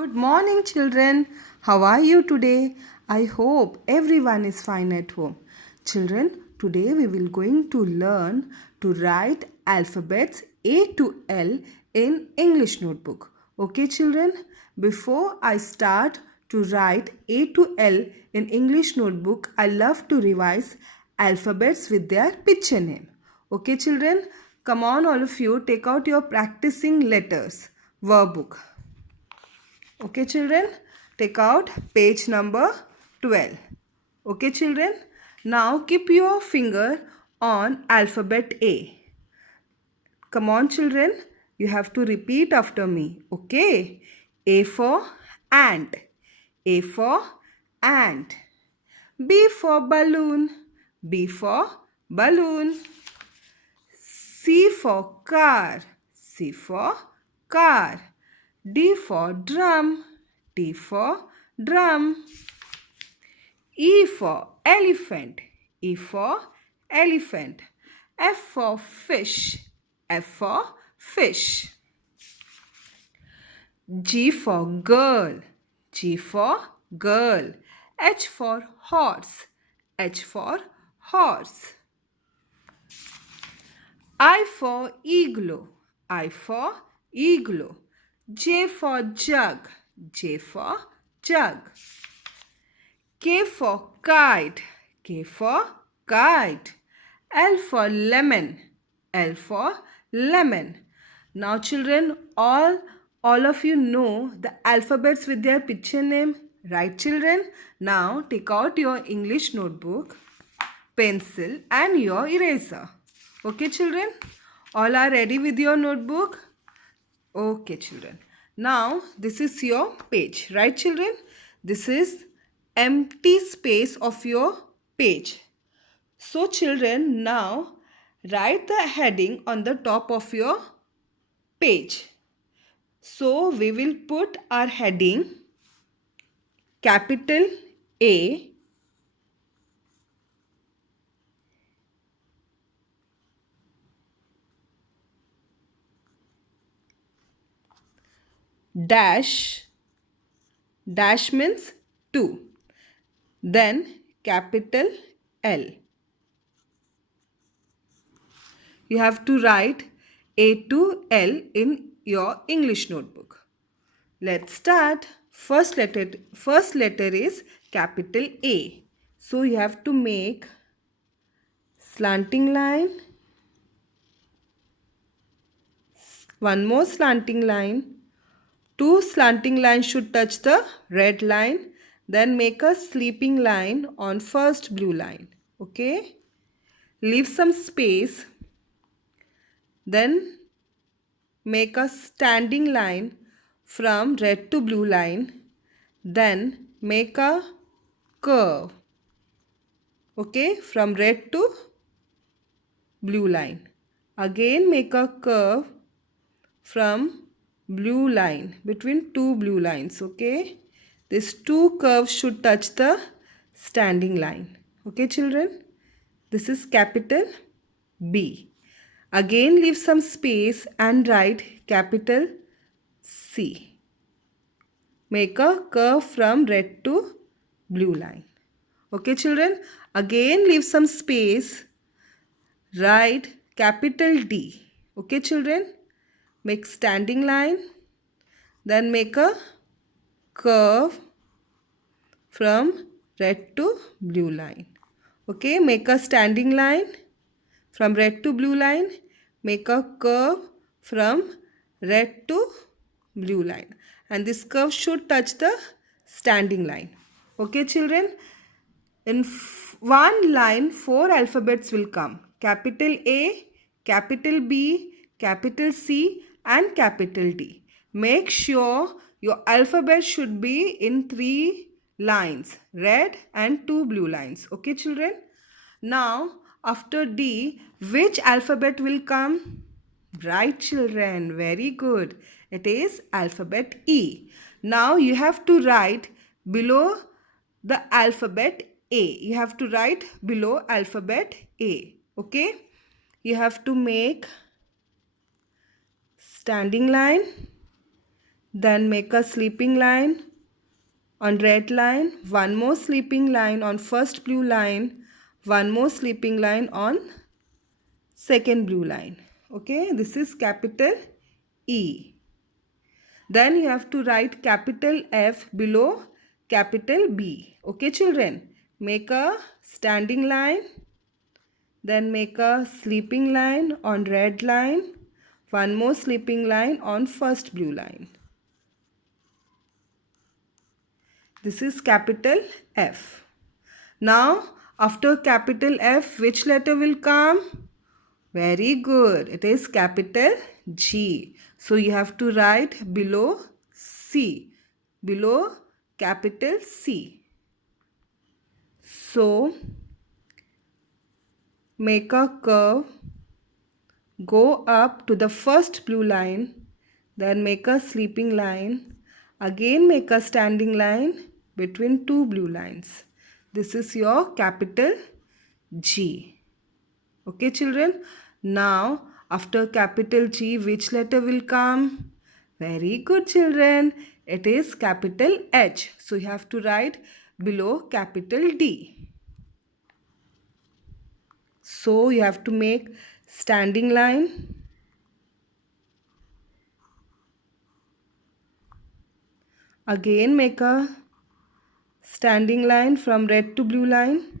Good morning, children. How are you today? I hope everyone is fine at home. Children, today we will going to learn to write alphabets A to L in English notebook. Okay, children? Before I start to write A to L in English notebook, I love to revise alphabets with their picture name. Okay, children? Come on, all of you, take out your practicing letters workbook. Okay, children, take out page number 12. Okay, children, now keep your finger on alphabet A. Come on, children, you have to repeat after me. Okay, A for ant, A for ant. B for balloon, B for balloon. C for car, C for car. D for drum, D for drum. E for elephant, E for elephant. F for fish, F for fish. G for girl, G for girl. H for horse, H for horse. I for igloo, I for igloo. J for jug, J for jug. K for kite, K for kite. L for lemon, L for lemon. Now children, all of you know the alphabets with their picture name, right children? Now take out your English notebook, pencil and your eraser. Okay children? All are ready with your notebook? Okay children. Now this is your page, right children? This is empty space of your page. So children, now write the heading on the top of your page. So we will put our heading capital A, dash, dash means 2, then capital L. You have to write A to L in your English notebook. Let's start. First letter is capital A. So you have to make slanting line, one more slanting line, two slanting lines should touch the red line, then make a sleeping line on first blue line. Okay? Leave some space, then make a standing line from red to blue line, then make a curve, okay, from red to blue line. Again make a curve from blue line, between two blue lines, okay. These two curves should touch the standing line. Okay children, this is capital B. Again leave some space and write capital C. Make a curve from red to blue line. Okay children, again leave some space, write capital D. Okay children, make standing line, then make a curve from red to blue line. Okay, make a standing line from red to blue line, make a curve from red to blue line, and this curve should touch the standing line. Okay children, in one line 4 alphabets will come: capital A, capital B, capital C and capital D. Make sure your alphabet should be in 3 lines, red and 2 blue lines. Okay children? Now after D, which alphabet will come? Right children, very good. It is alphabet E. Now you have to write below the alphabet A. You have to write below alphabet A. Okay? You have to make standing line, then make a sleeping line on red line, one more sleeping line on first blue line, one more sleeping line on second blue line. Okay, this is capital E. Then you have to write capital F below capital B. Okay, children, make a standing line, then make a sleeping line on red line, one more sleeping line on first blue line. This is capital F. Now, after capital F, which letter will come? Very good. It is capital G. So, you have to write below C. Below capital C. So, make a curve. Go up to the first blue line. Then make a sleeping line. Again make a standing line between two blue lines. This is your capital G. Okay, children. Now, after capital G, which letter will come? Very good, children. It is capital H. So, you have to write below capital D. So, you have to make standing line. Again, make a standing line from red to blue line.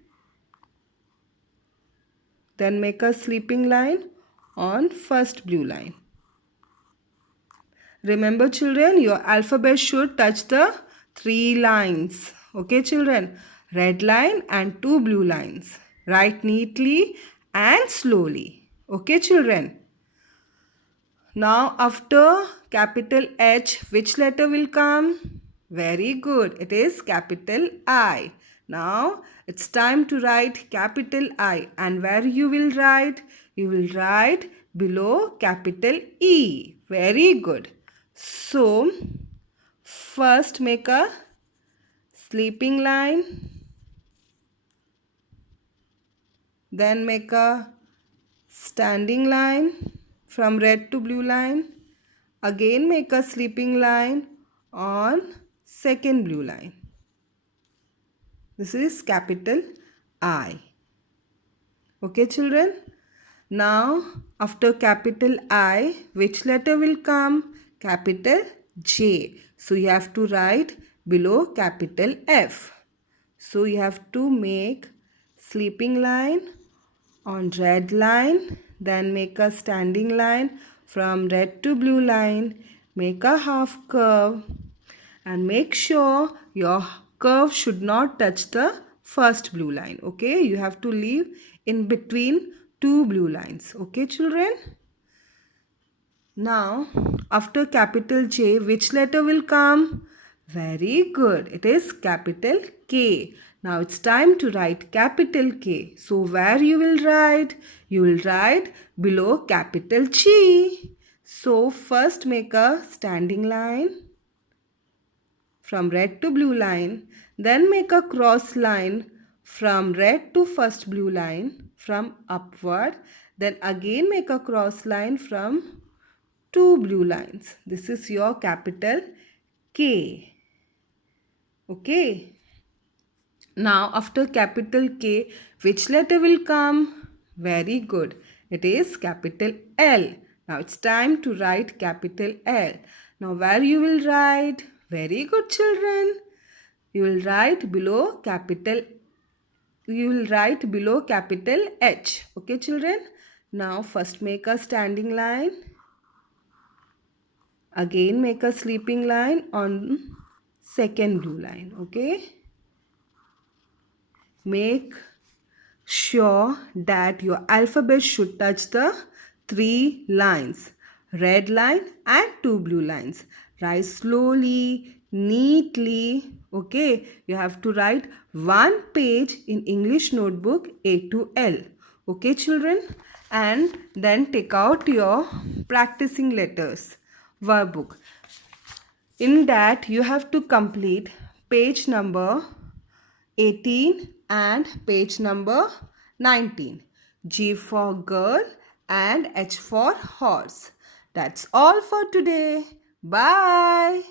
Then make a sleeping line on first blue line. Remember, children, your alphabet should touch the three lines. Okay, children, red line and two blue lines. Write neatly and slowly. Okay, children. Now, after capital H, which letter will come? Very good. It is capital I. Now, it's time to write capital I. And where you will write? You will write below capital E. Very good. So, first make a sleeping line. Then make a standing line from red to blue line. Again make a sleeping line on second blue line. This is capital I. Okay, children. Now, after capital I, which letter will come? Capital J. So, you have to write below capital F. So, you have to make sleeping line on red line. Then make a standing line from red to blue line. Make a half curve. And make sure your curve should not touch the first blue line. Okay, you have to leave in between two blue lines. Okay, children. Now, after capital J, which letter will come? Very good. It is capital K. Now, it's time to write capital K. So, where you will write? You will write below capital G. So, first make a standing line from red to blue line. Then make a cross line from red to first blue line from upward. Then again make a cross line from two blue lines. This is your capital K. Okay. Now after capital K, which letter will come? Very good. It is capital L. Now it's time to write capital L. Now where you will write? Very good, children. You will write below capital H. Okay, children. Now first make a standing line. Again make a sleeping line on second blue line. Okay. Make sure that your alphabet should touch the three lines, red line and two blue lines. Write slowly, neatly. Okay, you have to write one page in English notebook A to L. Okay, children, and then take out your practicing letters workbook. In that you have to complete page number 18 and page number 19. G for girl and H for horse. That's all for today. Bye.